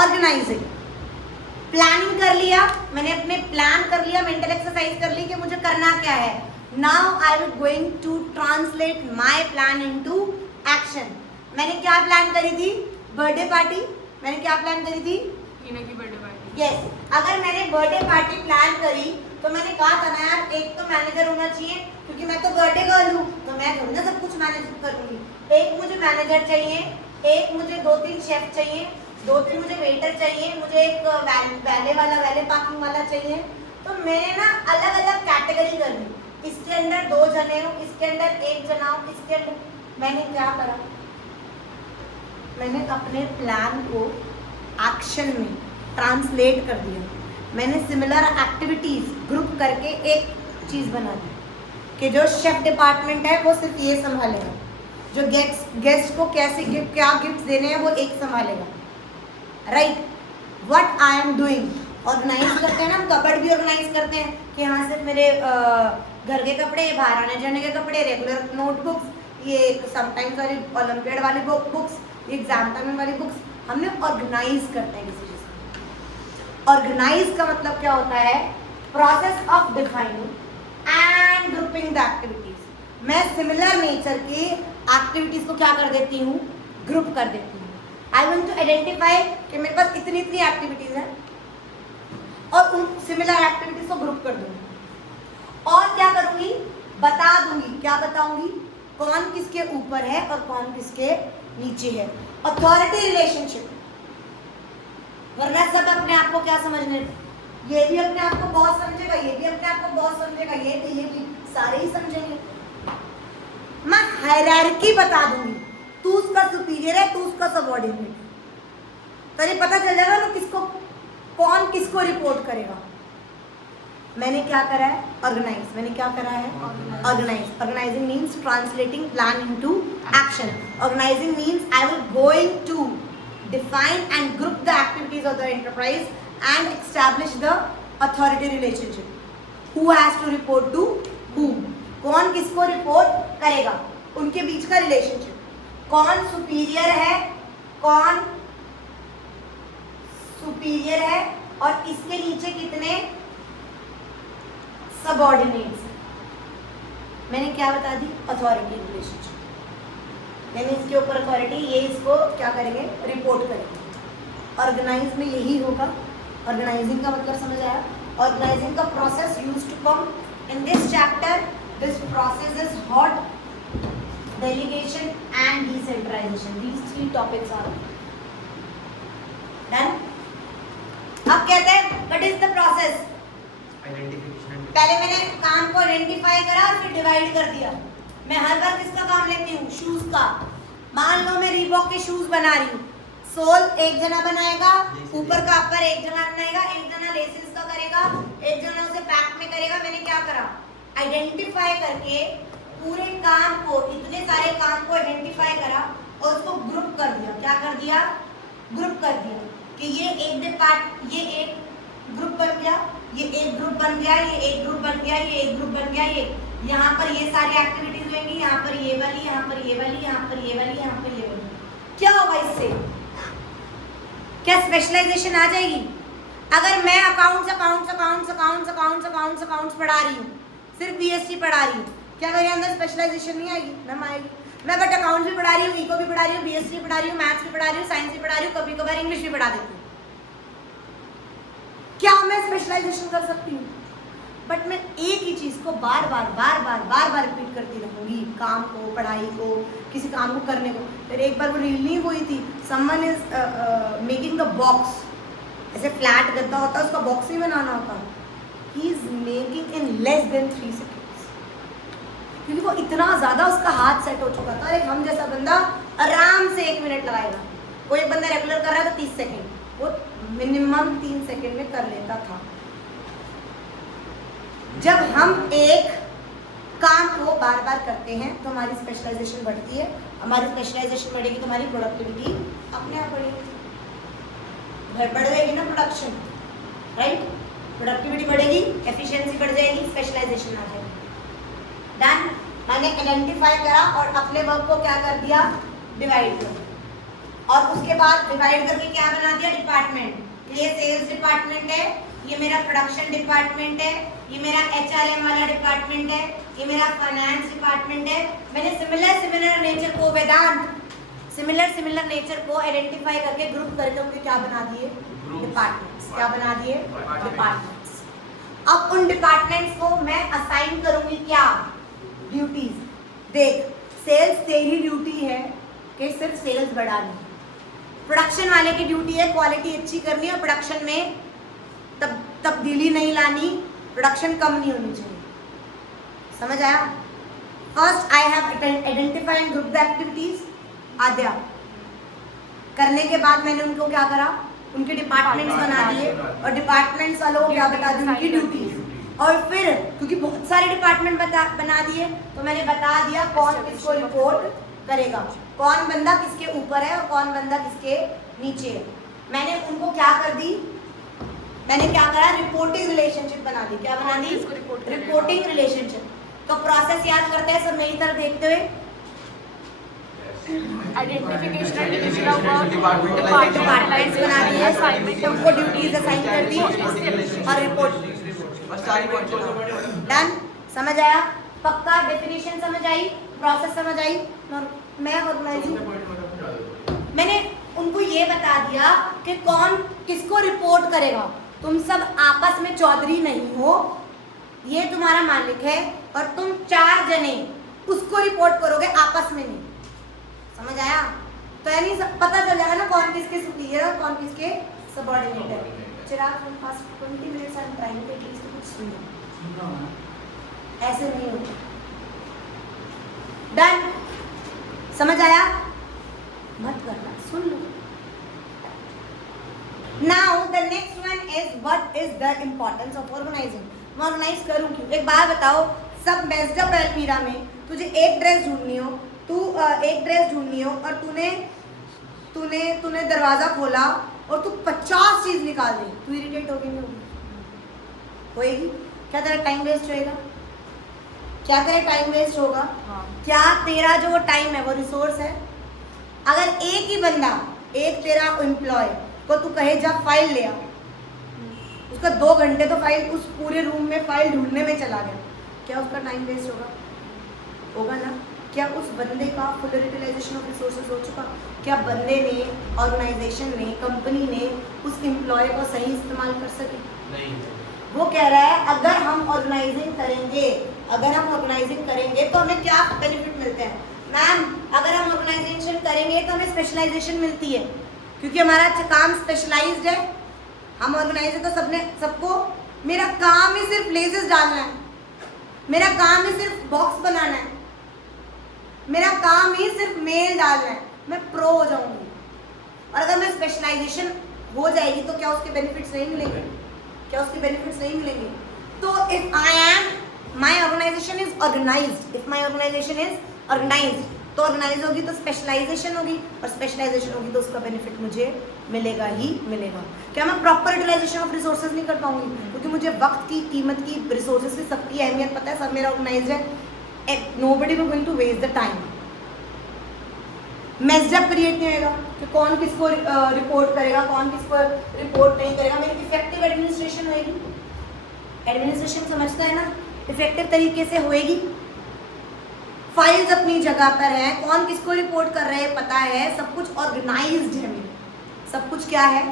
Organising, planning कर लिया, मैंने अपने प्लान कर लिया, मेंटल एक्सरसाइज कर ली कि मुझे करना क्या है। Now I will going to translate my plan into action. मैंने क्या प्लान करी थी? Birthday party. मैंने क्या प्लान करी थी? हीना की बर्थडे पार्टी। यस, अगर मैंने बर्थडे पार्टी प्लान करी तो मैंने कहा था ना यार, एक तो मैनेजर होना चाहिए, क्योंकि मैं तो बर्थडे गर्ल हूँ, तो मैं थोड़ी ना सब कुछ मैनेज करूंगी। एक मुझे मैनेजर चाहिए, एक मुझे 2-3 शेफ चाहिए, 2-3 मुझे वेटर चाहिए, मुझे एक वैले पार्किंग वाला चाहिए। तो मैंने ना अलग अलग कैटेगरी कर दी, इसके अंदर 2 जने हो, इसके अंदर 1 जना हो, इसके अंदर। मैंने क्या करा? मैंने अपने प्लान को एक्शन में ट्रांसलेट कर दिया। मैंने सिमिलर एक्टिविटीज ग्रुप करके एक चीज बना दी कि जो शेफ डिपार्टमेंट है वो सिर्फ ये संभालेगा, जो गेस्ट को कैसे क्या गिफ्ट देने हैं वो एक संभालेगा। Right, what I am doing. Organise करते हैं ना हम, कबर्ड भी ऑर्गेनाइज करते हैं कि हाँ सिर्फ मेरे घर के कपड़े, बाहर आने जाने के कपड़े, रेगुलर नोटबुक्स, ये समटाइम्स वाली ओलंपियाड वाली बुक्स, एग्जाम टाइम वाली बुक्स, हमने ऑर्गेनाइज करते हैं किसी चीज को। ऑर्गेनाइज का मतलब क्या होता है? Process of defining and grouping the activities. मैं सिमिलर नेचर की एक्टिविटीज को क्या कर देती हूँ? ग्रुप कर देती हूँ। आई वांट टू आइडेंटिफाई कि मेरे पास इतनी एक्टिविटीज हैं और उन सिमिलर एक्टिविटीज को ग्रुप कर दूंगी। और क्या करूंगी? बता दूंगी। क्या बताऊंगी? कौन किसके ऊपर है और कौन किसके नीचे है। अथॉरिटी रिलेशनशिप, वरना सब अपने आप को क्या समझने, ये भी अपने आप को बॉस समझेगा, ये भी अपने आप को बॉस समझेगा, ये भी सारे ही समझेंगे। मैं हायरार्की बता दूंगी, तू उसका सुपीरियर है, तू उसका सबऑर्डिनेट। तो ये पता चल जाएगा ना किसको, कौन किसको रिपोर्ट करेगा। मैंने क्या करा है? ऑर्गेनाइज। मैंने क्या करा है? Organise. Organising means translating plan into action. Organising means I will going to define and group the activities of the enterprise and establish the authority relationship. Who has to report to whom? कौन किसको report करेगा, उनके बीच का relationship. कौन superior है, कौन superior है और इसके नीचे कितने सबऑर्डिनेट्स हैं। मैंने क्या बता दी? Authority relationship. यानी इसके ऊपर अथॉरिटी, ये इसको क्या करेंगे? रिपोर्ट करेंगे। ऑर्गेनाइज में यही होगा। ऑर्गेनाइजिंग का मतलब समझ आया? ऑर्गेनाइजिंग का process used to come in this chapter. This process is what, delegation and decentralisation. These 3 topics are done. अब कहते हैं what is the process? Identification. पहले मैंने काम को आइडेंटिफाई करा और फिर डिवाइड कर दिया। मैं हर बार किसका काम लेती हूँ? शूज का। मान लो मैं रीबॉक के शूज बना रही हूँ, सोल एक जना बनाएगा, ऊपर का अपर एक जना बनाएगा, एक जना लेसिस का करेगा, एक जना उसे पैक में करेगा। मैंने क्या करा? आइडेंटिफाई करके पूरे काम को, इतने सारे काम को आइडेंटिफाई करा और उसको ग्रुप कर दिया। क्या कर दिया? ग्रुप कर दिया कि ये एक पार्ट, ये एक ग्रुप बन गया, ये एक ग्रुप बन गया, ये एक ग्रुप बन गया, ये एक ग्रुप बन गया, ये यहाँ पर ये सारी एक्टिविटीज होंगी, यहाँ पर ये वाली, यहाँ पर ये वाली, यहाँ पर ये वाली, यहाँ पर ये वाली। क्या होगा इससे? क्या स्पेशलाइजेशन आ जाएगी? अगर मैं अकाउंट्स पढ़ा रही हूँ, सिर्फ बीएससी पढ़ा रही हूँ, क्या मेरे अंदर स्पेशलाइजेशन नहीं आएगी? मैम आएगी। मैं बट अकाउंट्स भी पढ़ा रही हूँ, इको भी पढ़ा रही हूँ, बीएससी भी पढ़ा रही हूँ, मैथ्स भी पढ़ा रही हूँ, साइंस भी पढ़ा रही हूँ, कभी कभार इंग्लिश भी पढ़ा देती हूँ। क्या मैं स्पेशलाइजेशन कर सकती हूँ? बट मैं एक ही चीज़ को बार बार रिपीट करती रहूँगी, काम को, पढ़ाई को, किसी काम को करने को। फिर एक बार वो रील नहीं हुई थी, someone is making the box, ऐसे फ्लैट गद्दा होता है, उसका बॉक्स ही बनाना होता है। He is making in less than 3 seconds, क्योंकि वो इतना ज़्यादा उसका हाथ सेट हो चुका था। एक हम जैसा बंदा आराम से 1 मिनट लगाएगा, कोई एक बंदा रेगुलर कर रहा है तो 30 सेकेंड, वो मिनिमम 3 सेकेंड में कर लेता था। जब हम एक काम को बार बार करते हैं तो हमारी स्पेशलाइजेशन बढ़ती है, हमारी स्पेशलाइजेशन बढ़ेगी तो हमारी प्रोडक्टिविटी अपने आप बढ़ेगी, बढ़ जाएगी ना प्रोडक्शन, राइट? प्रोडक्टिविटी बढ़ेगी, एफिशिएंसी बढ़ जाएगी, स्पेशलाइजेशन आ जाएगी। डन। मैंने आइडेंटिफाई करा और अपने वर्क को क्या कर दिया? डिवाइड कर दिया। और उसके बाद डिवाइड करके क्या बना दिया? डिपार्टमेंट डिपार्टमेंट, ये सेल्स डिपार्टमेंट है, ये मेरा प्रोडक्शन डिपार्टमेंट है, ये मेरा एचआरएम वाला डिपार्टमेंट है, ये मेरा फाइनेंस डिपार्टमेंट है। मैंने सिमिलर नेचर को वेदांत सिमिलर नेचर को आइडेंटिफाई करके ग्रुप करके उनके क्या बना दिए, डिपार्टमेंट्स। क्या बना दिए, डिपार्टमेंट्स। अब उन डिपार्टमेंट्स को मैं असाइन करूंगी क्या, ड्यूटीज। देख, सेल्स तेरी ड्यूटी है कि सिर्फ सेल्स बढ़ानी, प्रोडक्शन वाले की ड्यूटी है क्वालिटी अच्छी करनी और प्रोडक्शन में तब्दीली नहीं लानी, प्रोडक्शन कम नहीं होनी चाहिए। समझ आया? First I have identified group the activities. आद्या करने के बाद मैंने उनको क्या करा, उनके डिपार्टमेंट्स बना दिए और डिपार्टमेंट्स वालों को क्या बता दी, उनकी ड्यूटीज। और फिर क्योंकि बहुत सारे डिपार्टमेंट बना दिए तो मैंने बता दिया कौन किसको रिपोर्ट करेगा, कौन बंदा किसके ऊपर है और कौन बंदा किसके नीचे है। मैंने उनको क्या कर दी, मैंने क्या करा, रिपोर्टिंग रिलेशनशिप बना दी। क्या बना दी, रिपोर्टिंग रिलेशनशिप। तो प्रोसेस याद करते हैं सब मेरी तरफ देखते हुए। Identification division of work, departments बना दिए, सबको ड्यूटीज असाइन कर दी और रिपोर्ट। डन? समझ आया? पक्का? डेफिनेशन समझ आई, प्रोसेस समझ आई? मैं ऑर्गेनाइजिंग मैंने उनको ये बता दिया कि कौन किसको रिपोर्ट करेगा। तुम सब आपस में चौधरी नहीं हो, ये तुम्हारा मालिक है और तुम 4 जने उसको रिपोर्ट करोगे, आपस में नहीं। समझ आया? तो यानी पता चल जाएगा ना कौन किसके सुपीरियर और कौन किसके सबऑर्डिनेट है। Chirag from past 20 minutes I am trying to at least कुछ सुनो, ऐसे नहीं होता। डन? समझ आया? मत करना, सुन लो। Now the next one is what is the importance of organising. मैं ऑर्गेनाइज करूँ क्यों? एक बात बताओ, सब मेस्ड अप है अलमीरा में, तुझे एक ड्रेस ढूंढनी हो, एक ड्रेस ढूंढनी हो और तूने दरवाजा खोला और तू 50 चीज निकाल दी, तू इरिटेट होगी नहीं होगी? क्या तेरा टाइम वेस्ट होएगा? क्या तेरा टाइम वेस्ट होगा? क्या तेरा जो टाइम है वो रिसोर्स है? अगर एक ही बंदा, एक तेरा एम्प्लॉय को तू कहे जा फाइल ले आ, उसका 2 घंटे तो फाइल उस पूरे रूम में फाइल ढूंढने में चला गया, क्या उसका टाइम वेस्ट होगा? होगा ना? क्या उस बंदे का फुल यूटिलाइजेशन ऑफ रिसोर्सेज हो चुका? क्या बंदे ने, ऑर्गेनाइजेशन ने, कंपनी ने उस एम्प्लॉय को सही इस्तेमाल कर सके? नहीं। वो कह रहा है अगर हम ऑर्गेनाइजिंग करेंगे तो हमें क्या बेनिफिट मिलते हैं? मैम, अगर हम ऑर्गेनाइजेशन करेंगे तो हमें स्पेशलाइजेशन मिलती है, क्योंकि हमारा काम स्पेशलाइज्ड है। हम ऑर्गेनाइजर तो सबको, मेरा काम ही सिर्फ लेसेस डालना है, मेरा काम ही सिर्फ बॉक्स बनाना है, मेरा काम ही सिर्फ मेल डालना है, मैं प्रो हो जाऊंगी। और अगर मैं स्पेशलाइजेशन हो जाएगी तो क्या उसके बेनिफिट्स नहीं मिलेंगे? क्या उसके बेनिफिट्स नहीं मिलेंगे? तो if I am, my organisation is organised, if my organisation is organised, तो ऑर्गेनाइज होगी तो स्पेशलाइजेशन होगी और स्पेशलाइजेशन होगी तो उसका बेनिफिट मुझे मिलेगा ही मिलेगा। क्या मैं प्रॉपर यूटिलाइजेशन ऑफ रिसोर्सेज नहीं कर पाऊंगी? क्योंकि मुझे वक्त की कीमत की, रिसोर्सेज की सबकी अहमियत पता है, सब मेरा ऑर्गेनाइज है। Nobody will going to waste the time. Messed up create नहीं होगा कि कौन किसको रिपोर्ट करेगा, कौन किसको रिपोर्ट नहीं करेगा। मेरी इफेक्टिव एडमिनिस्ट्रेशन होएगी। एडमिनिस्ट्रेशन समझता है ना, इफेक्टिव तरीके से होएगी। फाइल्स अपनी जगह पर है, कौन किसको रिपोर्ट कर रहे हैं पता है, सब कुछ ऑर्गेनाइज्ड है मेरे, सब कुछ क्या है?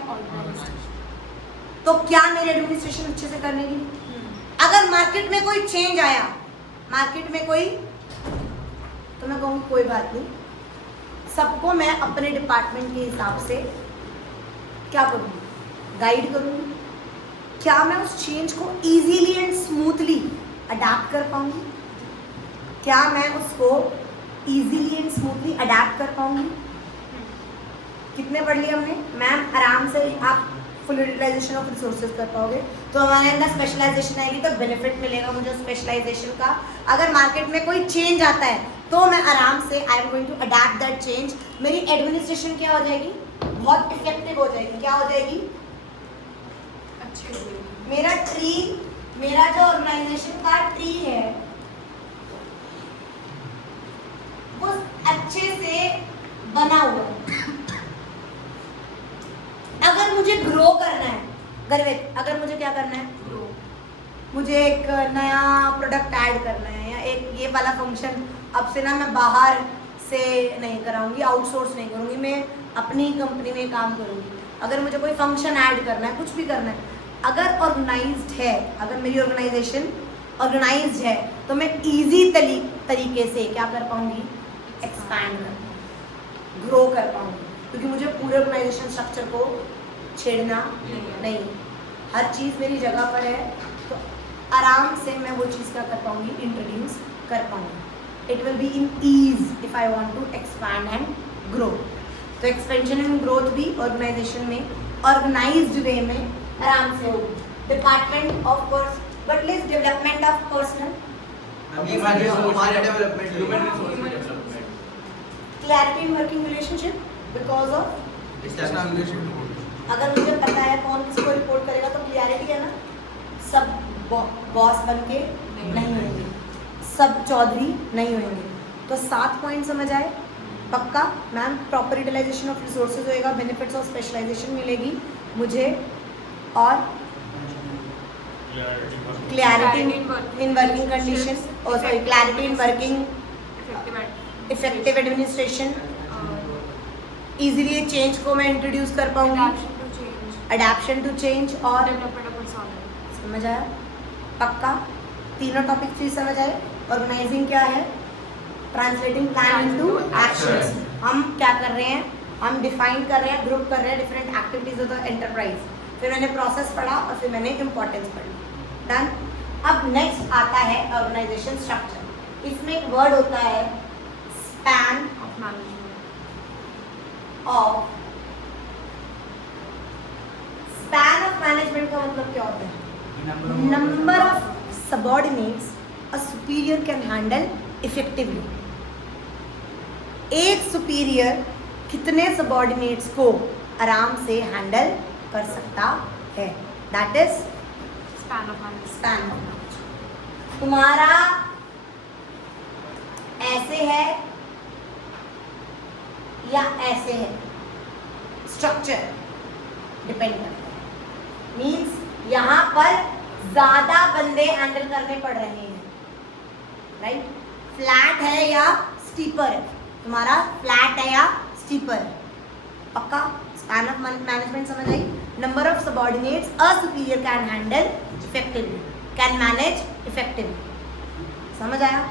तो क्या मेरी एडमिनिस्ट्रेशन अच्छे से करने की? अगर मार्केट में कोई चेंज आया, मार्केट में कोई, तो मैं कहूँगी कोई बात नहीं, सबको मैं अपने डिपार्टमेंट के हिसाब से क्या करूँगी? गाइड करूँगी। क्या मैं उस चेंज को इजीली एंड स्मूथली अडैप्ट कर पाऊँगी? क्या मैं उसको इजीली एंड स्मूथली अडैप्ट कर पाऊँगी? कितने पढ़ लिया हमने? मैम आराम से आप फुल यूटिलाइजेशन ऑफ रिसोर्सेज कर पाओगे। तो हमारे अंदर स्पेशलाइजेशन आएगी तो बेनिफिट मिलेगा मुझे स्पेशलाइजेशन का। अगर मार्केट में कोई चेंज आता है तो मैं आराम से I am going to adapt that change. मेरी एडमिनिस्ट्रेशन क्या हो जाएगी? बहुत इफेक्टिव हो जाएगी। क्या हो जाएगी? अच्छी हो गई। मेरा ट्री, मेरा जो ऑर्गेनाइजेशन का ट्री है वो अच्छे से बना हुआ है। अगर मुझे ग्रो करना है, गर्वित, अगर मुझे क्या करना है, ग्रो, मुझे एक नया प्रोडक्ट ऐड करना है या एक ये वाला फंक्शन अब से ना मैं बाहर से नहीं कराऊंगी, आउटसोर्स नहीं करूंगी, मैं अपनी कंपनी में काम करूंगी। अगर मुझे कोई फंक्शन ऐड करना है, कुछ भी करना है, अगर ऑर्गेनाइज्ड है, अगर मेरी ऑर्गेनाइजेशन ऑर्गेनाइज्ड है तो मैं इजी तरीके से क्या कर पाऊंगी, एक्सपैंड कर पाऊंगी, ग्रो कर पाऊंगी, क्योंकि मुझे पूरे ऑर्गेनाइजेशन स्ट्रक्चर को छेड़ना नहीं, हर चीज़ मेरी जगह पर है, तो आराम से मैं वो चीज़ क्या कर पाऊंगी, इंट्रोड्यूस कर पाऊंगी। It will be in ease if I want to expand and grow. तो एक्सपेंशन एंड ग्रोथ भी ऑर्गेनाइजेशन में ऑर्गेनाइज्ड वे में आराम से होगी। Department of course but less development of personal, हमारे development, human resource development, clarity in working relationship because of, अगर मुझे पता है कौन किसको रिपोर्ट करेगा तो क्लियरिटी है ना, सब बॉस बन के नहीं होंगे, सब चौधरी नहीं होंगे। तो 7 पॉइंट समझ आए पक्का ma'am. Proper utilisation of resources होएगा, बेनिफिट्स ऑफ स्पेशलाइजेशन मिलेगी मुझे, और क्लैरिटी इन वर्किंग कंडीशन, और sorry clarity in working, effective administration, easily change को मैं इंट्रोड्यूस कर पाऊंगी, अडेप्शन टू चेंज, और समझ आया पक्का। तीनों टॉपिक चीज समझ आए। ऑर्गेनाइजिंग क्या है, ट्रांसलेटिंग प्लान इनटू एक्शंस। हम क्या कर रहे हैं, हम डिफाइन कर रहे हैं, ग्रुप कर रहे हैं different activities of the enterprise. फिर मैंने प्रोसेस पढ़ा और फिर मैंने इंपॉर्टेंस पढ़ी, डन। अब नेक्स्ट आता है ऑर्गेनाइजेशन स्ट्रक्चर। इसमें एक वर्ड होता है span of, span of management का मतलब क्या होता है, number of subordinates a superior can handle effectively. एक सुपीरियर कितने सबऑर्डिनेट्स को आराम से हैंडल कर सकता है, that is span of management. Span of. तुम्हारा ऐसे है या ऐसे है, स्ट्रक्चर डिपेंड करता है। मीन्स यहाँ पर ज्यादा बंदे हैंडल करने पड़ रहे हैं, राइट। फ्लैट है या स्टीपर है, तुम्हारा फ्लैट है या स्टीपर है, पक्का। स्पैन ऑफ मैनेजमेंट समझ आई। Number of subordinates a superior can handle effectively, can manage effectively, समझ आया।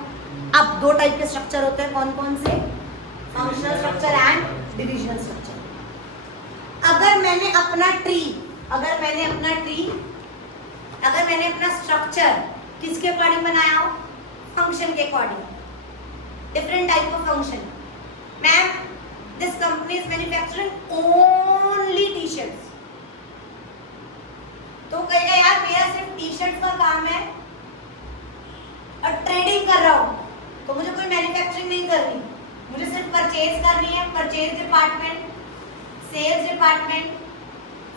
अब 2 टाइप के स्ट्रक्चर होते हैं, कौन कौन से, functional structure and divisional structure. अगर मैंने अपना स्ट्रक्चर किसके अकॉर्डिंग बनाया हो, फंक्शन के according, different type of function. Ma'am this company is manufacturing only T shirts, तो कहेगा यार मेरा सिर्फ टी शर्ट का काम है और ट्रेडिंग कर रहा हूं, तो मुझे कोई मैन्युफैक्चरिंग नहीं करनी, मुझे सिर्फ परचेज करनी है। Purchase department, sales department,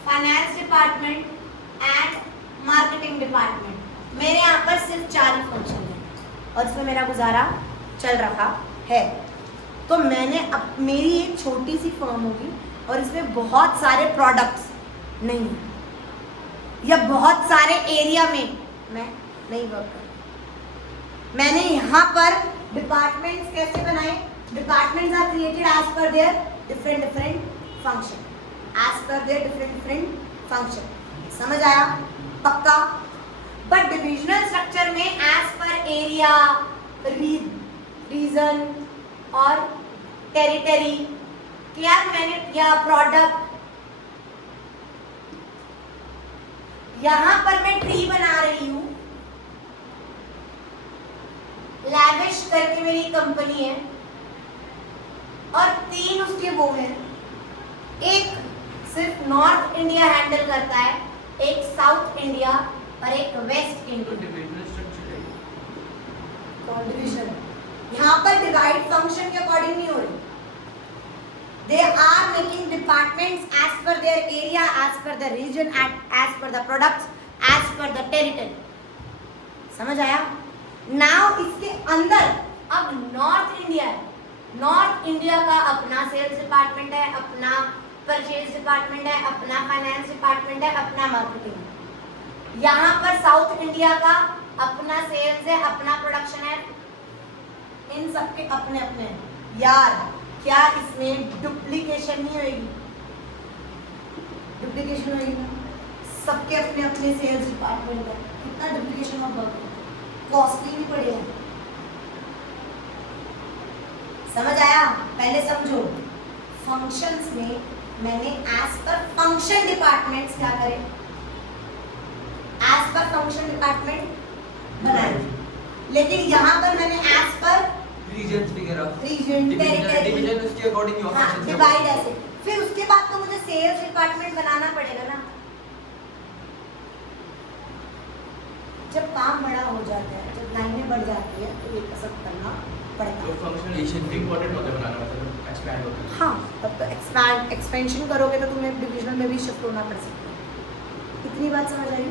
finance department and marketing department, मेरे यहाँ पर सिर्फ 4 ही फंक्शन है और इसमें मेरा गुजारा चल रहा है। तो मैंने मेरी एक छोटी सी फर्म होगी और इसमें बहुत सारे प्रोडक्ट्स नहीं हैं या बहुत सारे एरिया में मैं नहीं वर्क कर, मैंने यहाँ पर डिपार्टमेंट्स कैसे बनाए, departments are created as per their different function, as per their different function, समझ आया पक्का। बट डिविजनल स्ट्रक्चर में एज पर एरिया, रीजन और टेरिटरी, क्या मैंने या प्रोडक्ट, यहां पर मैं ट्री बना रही हूं, लैविश करके मेरी कंपनी है और 3 उसके वो हैं, एक सिर्फ नॉर्थ इंडिया हैंडल करता है, एक साउथ इंडिया और एक वेस्ट इंडिया। डिविजन यहाँ पर डिवाइड फंक्शन के अकॉर्डिंग नहीं हो रही, they are making departments as per their area, as per the region, as per the products, as per the territory, समझ आया। नाउ इसके अंदर अब नॉर्थ इंडिया है, नॉर्थ इंडिया का अपना सेल्स डिपार्टमेंट है, अपना परचेज डिपार्टमेंट है, अपना फाइनेंस डिपार्टमेंट है, अपना मार्केटिंग। यहाँ पर साउथ इंडिया का अपना सेल्स है, अपना प्रोडक्शन है, इन सबके अपने अपने हैं। यार क्या इसमें डुप्लीकेशन नहीं होगी? डुप्लीकेशन होगी ना? सबके अपने अपने सेल्स डिपार्टमेंट है, कितना डुप्लीकेशन होगा? कॉस्टली भी पड़ेगा। समझ आया? पहले समझो, फंक्शंस में मैंने एज पर फंक्शन डिपार्टमेंट्स क्या करे, एज पर फंक्शन डिपार्टमेंट बनाए, लेकिन यहाँ पर मैंने एज पर रीजन्स वगैरह, रीजन, टेरिटरी, डिवीजन उसके अकॉर्डिंग हाँ डिवाइड ऐसे। फिर उसके बाद तो मुझे सेल्स डिपार्टमेंट बनाना पड़ेगा ना। जब काम बड़ा हो जाता है, जब लाइनें बढ़ जाती है, तो ये सब करना पड़ता तो है। फंक्शनल इंपॉर्टेंट होता है बनाना, मतलब एक्सपैंड होता है। हाँ, तब तो एक्सपेंशन करोगे तो तुम्हें डिविजनल में भी शिफ्ट होना पड़ सकता है। इतनी बात समझ आई?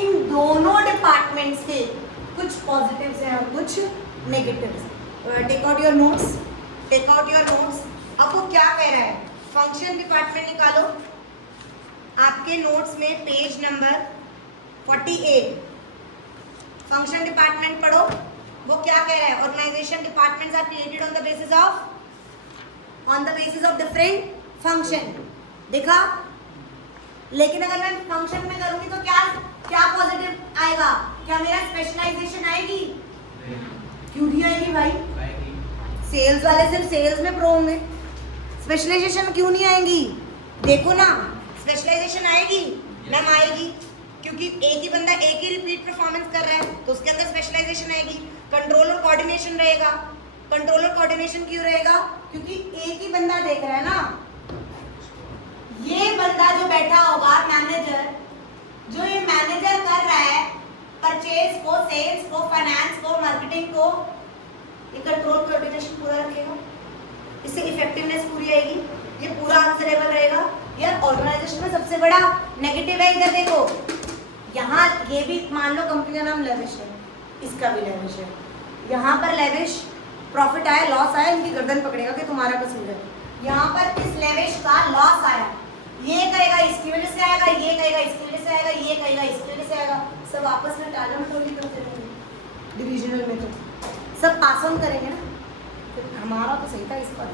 इन दोनों डिपार्टमेंट्स के कुछ पॉजिटिव्स हैं और कुछ negatives. Take out your notes, take out your notes. अब वो क्या कह रहा है? फंक्शन डिपार्टमेंट निकालो। आपके नोट्स में पेज नंबर 48 फंक्शन डिपार्टमेंट पढ़ो। वो क्या कह रहा है? Organisation departments are created on the basis of different function. देखा? लेकिन अगर मैं फंक्शन में करूंगी तो क्या क्या पॉजिटिव आएगा? क्या मेरा स्पेशलाइजेशन आएगी? क्यों नहीं आएगी भाई? सेल्स वाले सिर्फ सेल्स में प्रो होंगे, स्पेशलाइजेशन क्यों नहीं आएंगी? देखो ना, स्पेशलाइजेशन आएगी, मैम आएगी, क्योंकि एक ही बंदा एक ही रिपीट परफॉर्मेंस कर रहा है तो उसके अंदर स्पेशलाइजेशन आएगी। कंट्रोल और कोऑर्डिनेशन रहेगा। कंट्रोल और कोऑर्डिनेशन क्यों रहेगा? क्योंकि एक ही बंदा देख रहा है ना। ये बंदा जो बैठा होगा मैनेजर, जो ये मैनेजर कर रहा है परचेज को, सेल्स को, फाइनेंस को, मार्केटिंग को, ये कंट्रोल कोऑर्डिनेशन पूरा रखेगा, इससे इफेक्टिवनेस पूरी आएगी, ये पूरा आंसरेबल रहेगा। यार ऑर्गेनाइजेशन में सबसे बड़ा नेगेटिव है, इधर देखो, यहाँ ये भी मान लो कंपनी का नाम लेविश है, इसका भी लेविश है, यहाँ पर लेविश प्रॉफिट आया, लॉस आया, इनकी गर्दन पकड़ेगा कि तुम्हारा कसूर है। यहाँ पर इस लेविश का लॉस आया, ये कहेगा इसकी वजह से आएगा, ये कहेगा इसकी वजह से आएगा, ये कहेगा इसकी वजह से आएगा, सब आपस में टालम टोली करते रहेंगे। डिविजनल में तो सब पास ऑन करेंगे ना, तो हमारा तो सही था, इसका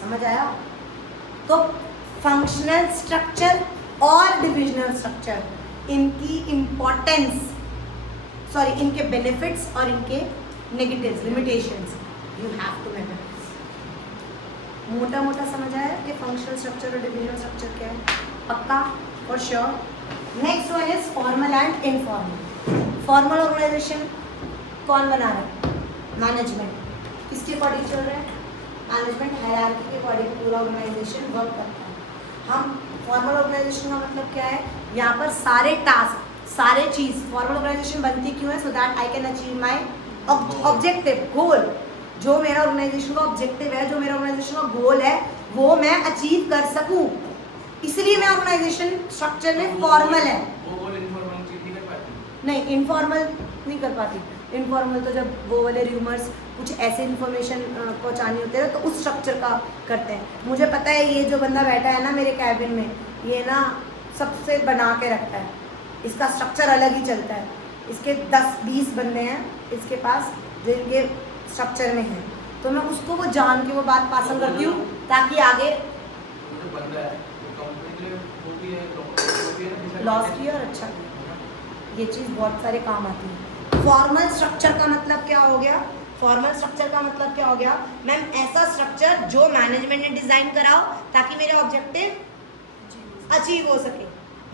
समझ आया? तो फंक्शनल स्ट्रक्चर और डिविजनल स्ट्रक्चर, इनकी इम्पोर्टेंस, सॉरी इनके बेनिफिट्स और इनके negatives, limitations you have to memorise. मोटा मोटा समझ आया कि फंक्शनल स्ट्रक्चर और डिविजनल स्ट्रक्चर क्या है? पक्का और sure? Next one is formal and informal. Formal organisation कौन बना रहा है? मैनेजमेंट। किसके अकॉर्डिंग चल रहा है? मैनेजमेंट हायरार्की के अकॉर्डिंग पूरा ऑर्गेनाइजेशन वर्क करता है। हम फॉर्मल ऑर्गेनाइजेशन का मतलब क्या है? यहाँ पर सारे टास्क, सारे चीज़, फॉर्मल ऑर्गेनाइजेशन बनती क्यों है? So that I can achieve my objective, goal. जो मेरा ऑर्गेनाइजेशन का ऑब्जेक्टिव है, जो मेरा ऑर्गेनाइजेशन का गोल है, वो मैं अचीव कर सकूं, इसलिए मैं ऑर्गेनाइजेशन स्ट्रक्चर में फॉर्मल है। वो गोल इनफॉर्मल अचीव नहीं कर पाती? नहीं, इनफॉर्मल नहीं कर पाती। इनफॉर्मल तो जब वो वाले र्यूमर्स कुछ ऐसे इन्फॉर्मेशन पहुंचानी होते हैं तो उस स्ट्रक्चर का करते हैं। मुझे पता है ये जो बंदा बैठा है ना मेरे कैबिन में, ये ना सबसे बना के रखता है, इसका स्ट्रक्चर अलग ही चलता है। इसके 10-20 बंदे हैं इसके पास जो इनके स्ट्रक्चर में हैं, तो मैं उसको वो जान के वो बात पास ऑन करती हूँ ताकि आगे जो बंदा है वो कंपनी के लिए वो भी है, लॉस की और अच्छा की, ये चीज़ बहुत सारे काम आती है। फॉर्मल स्ट्रक्चर का मतलब क्या हो गया? फॉर्मल स्ट्रक्चर का मतलब क्या हो गया? मैम ऐसा स्ट्रक्चर जो मैनेजमेंट ने डिजाइन करा हो ताकि मेरे ऑब्जेक्टिव अचीव हो सके।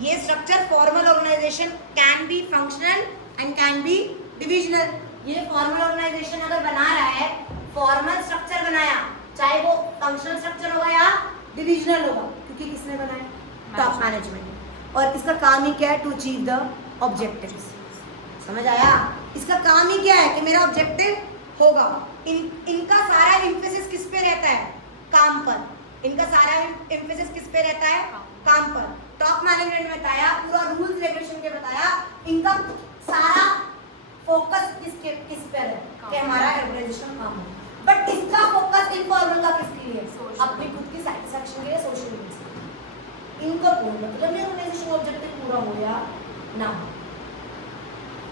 ये structure formal organisation can be functional and can be divisional. ये फॉर्मल ऑर्गेनाइजेशन अगर बना रहा है, फॉर्मल स्ट्रक्चर बनाया, चाहे वो फंक्शनल स्ट्रक्चर होगा या डिविजनल होगा, क्योंकि किसने बनाया? Top management. और इसका काम ही क्या है? To achieve the objectives. समझ आया? इसका काम ही क्या है कि मेरा ऑब्जेक्टिव होगा। इनका सारा एम्फेसिस किस पे रहता है? काम पर। इनका सारा एम्फेसिस किस पे रहता है? काम पर। टॉप मैनेजमेंट में बताया, पूरा रूल्स रेगुलेशन के बताया, इनका सारा फोकस किस पे है कि हमारा ऑर्गेनाइजेशन काम हो। बट इसका फोकस इनफॉर्मल का किसके लिए? Social. अपनी खुद की सेटिस्फेक्शन के लिए, सोशल नीड्स के लिए। इनका कोई मतलब नहीं ऑर्गेनाइजेशन ऑब्जेक्टिव पूरा हो या ना हो।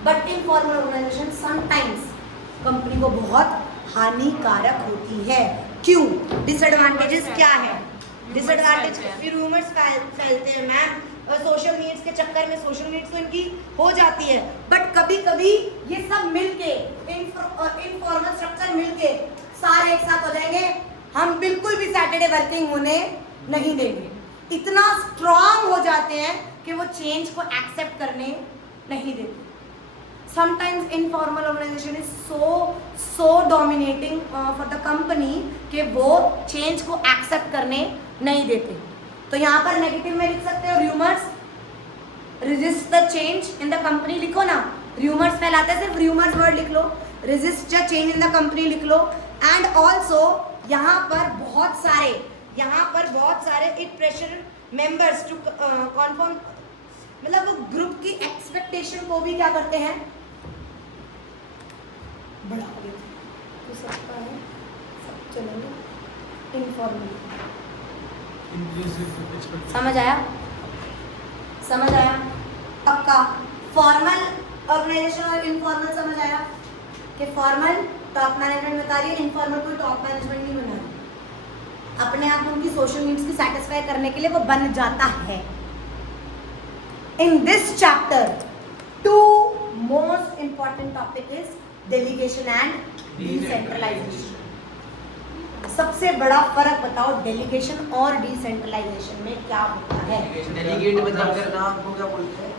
But informal organisation sometimes company को बहुत हानिकारक होती है। क्यों? डिसएडवांटेजेस क्या है? डिसएडवांटेज फिर रूमर्स फैलते हैं मैम, सोशल नीड्स के चक्कर में सोशल नीड्स तो इनकी हो जाती है, बट कभी कभी ये सब मिलके इनफॉर्मल स्ट्रक्चर मिलके सारे एक साथ हो जाएंगे, हम बिल्कुल भी सैटरडे वर्किंग होने नहीं देंगे। इतना स्ट्रांग हो जाते हैं कि वो चेंज को एक्सेप्ट करने नहीं देते। Sometimes informal organization is so dominating for the company कि वो change को accept करने नहीं देते। तो यहाँ पर नेगेटिव में लिख सकते हो rumours resist the change in the company, लिखो ना, रूमर्स फैलाते हैं, सिर्फ रूमर्स वर्ड लिख लो, resist the change in the company लिख लो। एंड ऑल्सो यहाँ पर बहुत सारे it pressure members to conform, मतलब वो ग्रुप की एक्सपेक्टेशन को भी क्या करते हैं, बढ़ा देते हैं। तो सबका है, सब चलेंगे इनफॉर्मल। समझ आया पक्का? फॉर्मल ऑर्गेनाइजेशन और इनफॉर्मल समझ आया कि फॉर्मल टॉप मैनेजमेंट बता रही है, इनफॉर्मल कोई टॉप मैनेजमेंट नहीं बना रही, अपने आप उनकी सोशल नीड्स की सेटिस्फाई करने के लिए वो बन जाता है। In this chapter, two most important topic is delegation and decentralization. सबसे बड़ा फर्क बताओ डेलीगेशन और डिसेंट्रलाइजेशन में क्या होता है? डेलीगेट मतलब करना आपको क्या बोलते हैं?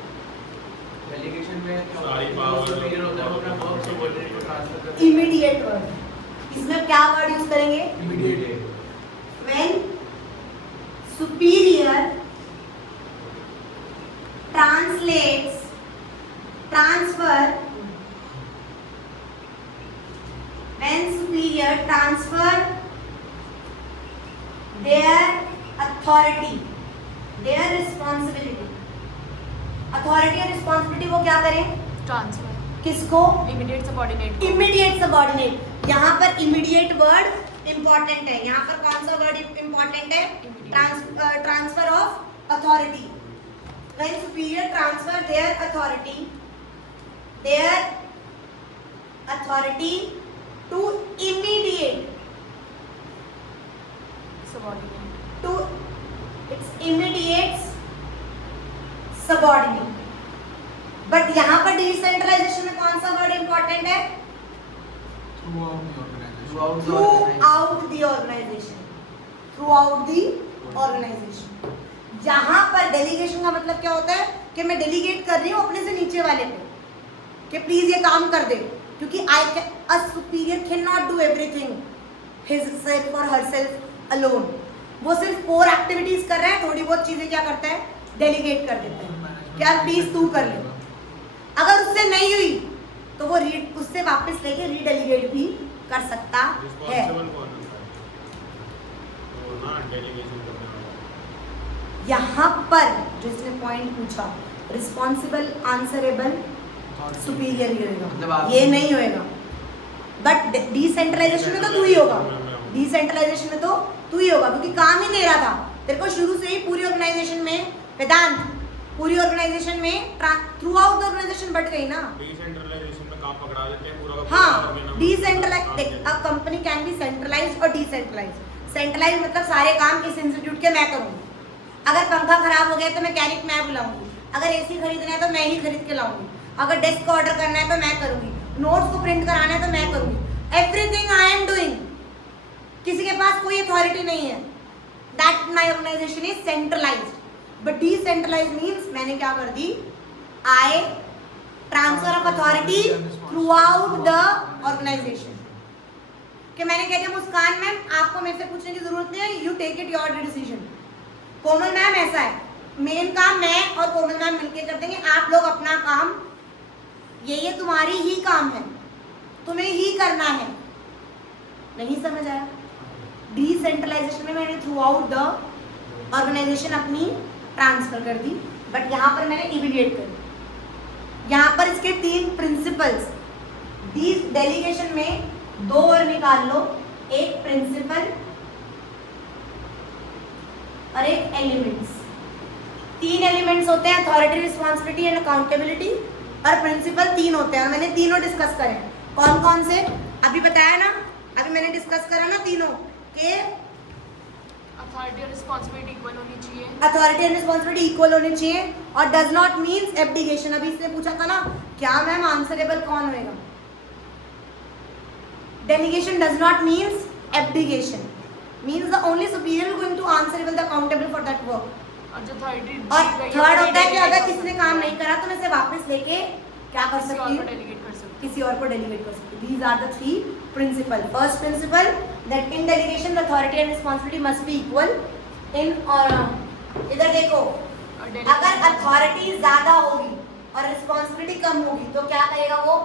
डेलीगेशन में सारी पावर सुपीरियर होता है, वो अपना वर्क सबऑर्डिनेट को ट्रांसफर करता है। इमीडिएट वर्ड, इसमें क्या वर्ड यूज करेंगे? Immediate. When superior transfer their authority, their responsibility, authority और responsibility वो क्या करें? ट्रांसफर, किसको? Immediate subordinate. Immediate subordinate. यहाँ पर इमीडिएट वर्ड इंपॉर्टेंट है। यहाँ पर कौन सा वर्ड इंपॉर्टेंट है? Transfer of authority. When superior transfer their authority to immediate, subordinate, to its immediate subordinate। But यहाँ पर डिसेंट्रलाइजेशन में कौन सा वर्ड इंपॉर्टेंट है? Throughout the organization, throughout the organization। यहाँ पर डेलीगेशन का मतलब क्या होता है कि मैं डेलीगेट कर रही हूँ अपने से नीचे वाले पे कि प्लीज ये काम कर दे, क्योंकि a superior cannot do everything himself or herself alone। वो सिर्फ कोर एक्टिविटीज कर रहा है, थोड़ी बहुत चीजें क्या करता है? डेलीगेट कर देता है कि यार प्लीज तू कर ले। अगर उससे नहीं हुई तो वो उससे वापस लेके रीडेलीगेट भी कर सकता है। यहाँ पर जिसने पॉइंट पूछा रिस्पॉन्सिबल, आंसरेबल, सुपीरियर ही मतलब होगा, ये नहीं होएगा। बट डिसेंट्रलाइजेशन में तो तू ही होगा, डिसेंट्रलाइजेशन में तो तू ही होगा, क्योंकि काम ही दे रहा था तेरे को शुरू से ही पूरी ऑर्गेनाइजेशन में। वेदांत, पूरी ऑर्गेनाइजेशन में थ्रू आउट द ऑर्गेनाइजेशन बढ़ गई ना। डिसेंट्रलाइजेशन में काम पकड़ा देते हैं पूरा। हाँ, decentralise, a company can be centralised और डिसेंट्रलाइज्ड। सेंट्रलाइज मतलब सारे काम इस इंस्टीट्यूट के मैं करूँगी। अगर पंखा खराब हो गया तो मैकेनिक मैं बुलाऊंगी, अगर एसी खरीदना है तो मैं ही खरीद के लाऊंगी, अगर डेस्क को ऑर्डर करना है तो मैं करूंगी, नोट्स को प्रिंट कराना है तो मैं करूंगी। Everything I am doing. किसी के पास कोई अथॉरिटी नहीं है। That my organisation is centralised. But decentralised means मैंने क्या कर दी? I transfer of authority throughout the organisation. कि मैंने कह दिया मुस्कान मैम आपको मेरे से पूछने की जरूरत नहीं है, you take it your decision. Komal ma'am ऐसा है, मेन काम मैं और कोमल मैम मिलके कर देंगे, आप लोग अपना काम, ये तुम्हारी ही काम है, तुम्हें ही करना है। नहीं समझ आया? डिसेंट्रलाइजेशन में मैंने थ्रू आउट द ऑर्गेनाइजेशन अपनी ट्रांसफर कर दी, बट यहाँ पर मैंने इमीडिएट कर दी। यहाँ पर इसके 3 प्रिंसिपल्स। डेलीगेशन में दो और निकाल लो, एक प्रिंसिपल और एक एलिमेंट्स। तीन एलिमेंट्स होते हैं, अथॉरिटी, रिस्पॉन्सिबिलिटी एंड अकाउंटेबिलिटी, और प्रिंसिपल तीन होते हैं, और मैंने तीनों डिस्कस करे। कौन कौन से? अभी बताया ना, अभी मैंने डिस्कस करा ना तीनों के। अथॉरिटी और रिस्पॉन्सिबिलिटी इक्वल होनी चाहिए। अथॉरिटी एंड रिस्पॉन्सिबिलिटी इक्वल होनी चाहिए, और डज नॉट मीन्स एब्डिकेशन। अभी इसने पूछा था ना, क्या मैम आंसरेबल कौन होएगा? Delegation does not means abdication, means the only superior going to answerable the accountable for that work. और जो अथॉरिटी और थर्ड होता है कि अगर किसने काम नहीं करा तो मैं इसे वापस लेके क्या कर सकती हूँ? डेलीगेट कर सकते किसी और को डेलीगेट कर सकती हूँ। These are the three principle. First principle that in delegation the authority and responsibility must be equal. In इधर देखो, हैं। अगर अथॉरिटी ज्यादा होगी और रिस्पॉन्सिबिलिटी कम होगी तो क्या करेगा वो?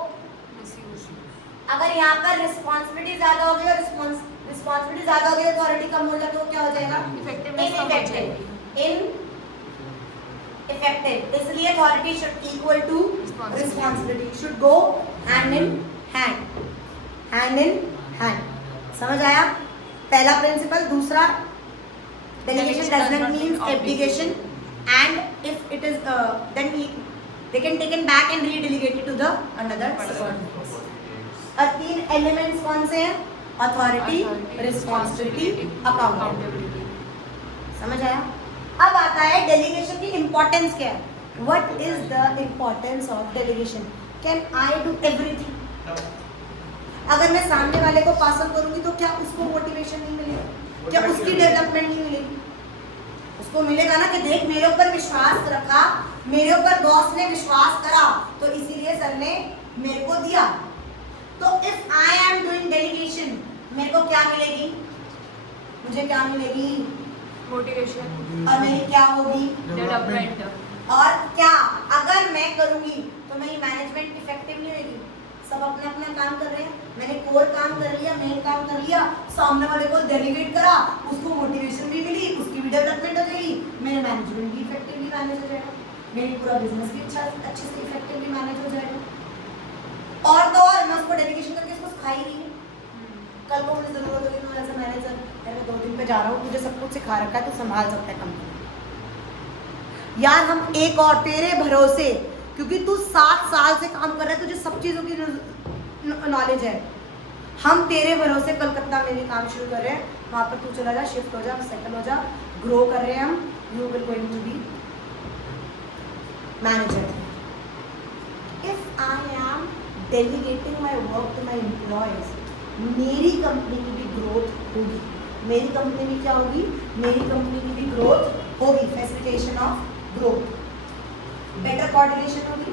अगर यहाँ पर रिस्पॉन्सिबिलिटी ज्यादा होगी और रिस्पॉन्सिबिलिटी ज्यादा होगी, अथॉरिटी कम हो जाए तो क्या हो जाएगा? इफेक्टिव। इनइफेक्टिव। इसलिए authority should equal to responsibility, should go hand in hand, hand in hand. समझ आया? पहला प्रिंसिपल। दूसरा, delegation does not mean abdication, and if it is then they can taken back and redelegate it to the another subordinate. और तीन elements कौन से हैं? Authority, responsibility, accountability. समझ आया? अब आता है डेलीगेशन की इंपॉर्टेंस क्या है। What is the importance of delegation? Can I do everything? अगर मैं सामने वाले को पास ऑन करूंगी तो क्या उसको मोटिवेशन नहीं मिलेगा? क्या उसकी डेवलपमेंट नहीं मिलेगी? उसको मिलेगा ना कि देख मेरे ऊपर विश्वास रखा, मेरे ऊपर बॉस ने विश्वास करा, तो इसीलिए सर ने मेरे को दिया। तो if I am doing delegation, मेरे को क्या मिलेगी? मुझे क्या मिलेगी? मोटिवेशन और मेरी क्या होगी? डेवलपमेंट। और क्या अगर मैं करूंगी तो मेरी मैनेजमेंट इफेक्टिव नहीं होगी? सब अपना अपना काम कर रहे हैं, मैंने कोर काम कर लिया, मेन काम कर लिया, सामने वाले को डेलीगेट करा, उसको मोटिवेशन भी मिली, उसकी भी डेवलपमेंट हो जाएगी, मेरा मैनेजमेंट भी इफेक्टिवली मैनेज हो जाएगा, मेरी पूरा बिजनेस भी अच्छे से इफेक्टिवली मैनेज हो जाएगा। और तो और मैं उसको डेलीगेशन करके इसको सिखा ही नहीं। कल को मुझे जरूरत होगी तो एज अ मैनेजर, मैं 2 दिन पे जा रहा हूँ, तुझे सब कुछ सिखा रखा है, तो संभाल सकता है कंपनी। यार हम एक और तेरे भरोसे, क्योंकि तू 7 साल से काम कर रहा है, तुझे सब चीज़ों की नॉलेज है, हम तेरे भरोसे कलकत्ता में भी काम शुरू कर रहे हैं। वहाँ पर तू चला जा, शिफ्ट हो जा, सेटल हो जा, ग्रो कर रहे हैं हम। You will going to be manager. If I am delegating my work to my employees, मेरी कंपनी की भी ग्रोथ होगी। मेरी कंपनी में क्या होगी? मेरी कंपनी की भी ग्रोथ होगी। Facilitation of growth, better coordination होगी,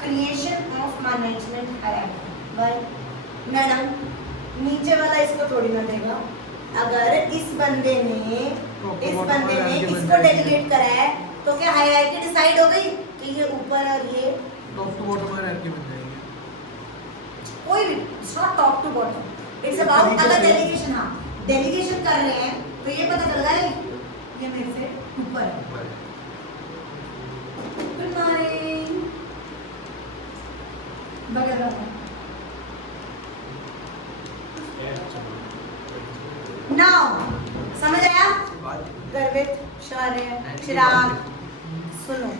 क्रिएशन ऑफ मैनेजमेंट हायरार्की। भाई मैडम नीचे वाला इसको थोड़ी ना देगा। अगर इस बंदे ने इसको डेलीगेट करा है तो क्या हायरार्की डिसाइड हो गई कि ये ऊपर और ये टॉप टू बॉटम हायरार्की बन जाएगी? कोई भी, it's not top to bottom, it's about अगर डेलीगेशन, हाँ डेलीगेशन कर रहे हैं तो ये पता चल रहा है ये मेरे से ऊपर है। गुड मॉर्निंग बगैर नाउ समझ आया? गर्वित, शौर्य, चिराग, सुनो,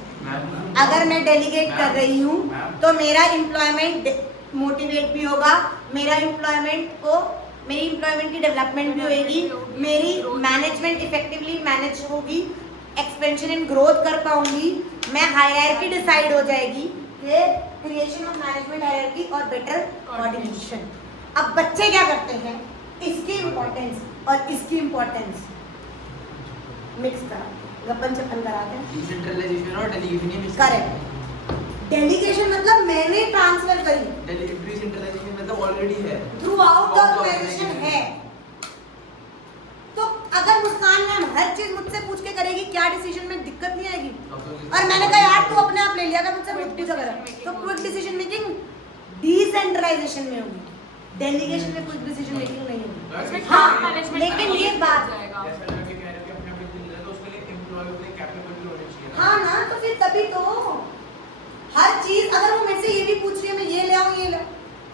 अगर मैं डेलीगेट कर रही हूँ तो मेरा एम्प्लॉयमेंट मोटिवेट भी होगा, मेरी एम्प्लॉयमेंट की डेवलपमेंट भी होगी, मेरी मैनेजमेंट इफेक्टिवली मैनेज होगी, एक्सपेंशन एंड ग्रोथ कर पाऊंगी, मैं हायरार्की डिसाइड हो जाएगी, क्रिएशन ऑफ मैनेजमेंट हायरार्की और बेटर कोऑर्डिनेशन। अब बच्चे क्या करते हैं? इसकी इम्पोर्टेंस और इसकी इम्पोर्टेंस मिक्स करा, गप्पन चप्पन कराते हैं। डिसेंट्रलाइजेशन और डेलीगेशन ये मिक्स। करेक्ट। डेलीगेशन मतलब मैंने ट्रांसफर करी, डिसेंट्रलाइजेशन मतलब ऑलरेडी है, थ्रू आउट द ऑर्गेनाइजेशन है। तो अगर मुस्कान मैम हर चीज मुझसे पूछ के करेगी, क्या डिसीजन में दिक्कत नहीं आएगी? और मैंने कहा यार तू अपने आप ले लिया था मुझसे मुट्ठी से करा, तो क्विक डिसीजन मेकिंग डिसेंट्रलाइजेशन में होगी, डेलीगेशन में क्विक डिसीजन मेकिंग नहीं होगी। हाँ, लेकिन ये बात, हाँ ना, तो फिर तभी तो हर चीज, अगर वो मेरे से ये भी पूछ रही है मैं ये ले आऊं, ये ले,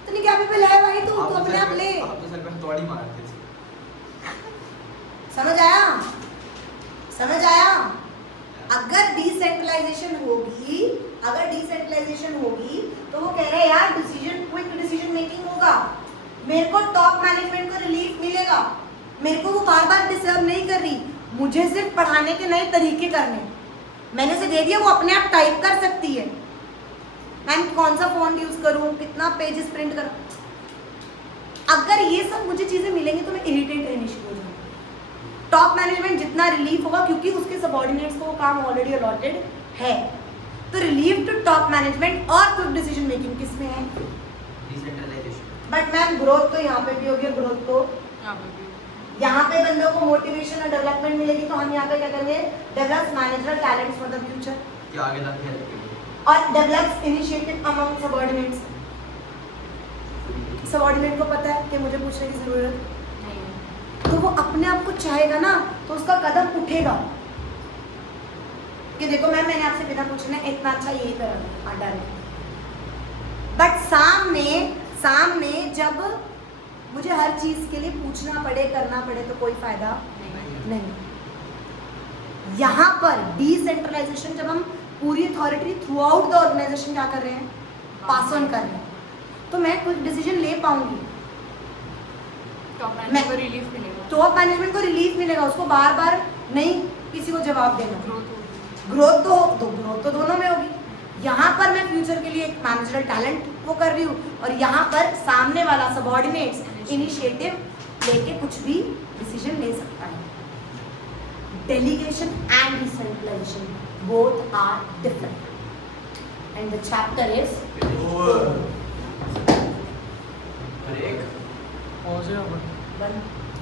इतनी कैपेबल है भाई तू आप तो अपने आप ले। आप तो सर पे हथौड़ी मारते थे। समझ आया? समझ आया? अगर डिसेंट्रलाइजेशन होगी, तो वो कह रहे हैं यार क्विक डिसीजन मेकिंग होगा, मेरे को टॉप मैनेजमेंट को रिलीफ मिलेगा, मेरे को वो बार बार डिस्टर्ब नहीं कर रही, मुझे सिर्फ पढ़ाने के नए तरीके करने, मैंने उसे दे दिया, वो अपने आप टाइप कर सकती है, मैं कौन सा फॉन्ट यूज करूं, कितना पेजेस प्रिंट करूं। अगर ये सब मुझे चीजें मिलेंगी तो मैं इरिटेट रहनी शुरू हो जाऊंगी। टॉप मैनेजमेंट जितना रिलीफ होगा, क्योंकि उसके सबऑर्डिनेट्स को वो काम ऑलरेडी अलॉटेड है, तो रिलीफ टू टॉप मैनेजमेंट और क्विक डिसीजन मेकिंग किस में है? डिसेंट्रलाइजेशन। बट मैम ग्रोथ तो यहाँ पे भी होगी, ग्रोथ तो यहाँ पे भी यहाँ पे बंदों को मोटिवेशन और डेवलपमेंट मिलेगी, तो हम यहाँ पे क्या करेंगे? Develop managerial talents for the future कि आगे जाके हेल्प करेंगे। और develops initiative among subordinates. Subordinate को पता है कि मुझे पूछने की जरूरत, नहीं है। तो वो अपने आप को चाहेगा ना, तो उसका कदम उठेगा कि देखो मैम मैंने आपसे बिना पूछने इतना अच्छा यही करा, हाँ डन। बट सामने जब मुझे हर चीज के लिए पूछना पड़े, करना पड़े, तो कोई फायदा नहीं। यहाँ पर डिसेंट्रलाइजेशन, जब हम पूरी authority throughout the organisation क्या कर रहे हैं? पास ऑन कर रहे हैं, तो मैं कुछ डिसीजन ले पाऊंगी, टॉप मैनेजमेंट को रिलीफ मिलेगा, टॉप मैनेजमेंट को रिलीफ मिलेगा, उसको बार बार नहीं किसी को जवाब देना। ग्रोथ होगी। ग्रोथ तो दोनों में होगी। यहाँ पर मैं फ्यूचर के लिए एक मैनेजरल टैलेंट वो कर रही हूँ, और यहाँ पर सामने वाला सबऑर्डिनेट्स इनिशिएटिव लेके कुछ भी डिसीजन ले सकता है। Delegation and decentralisation both are different and the chapter is break. पहुंचे बंद।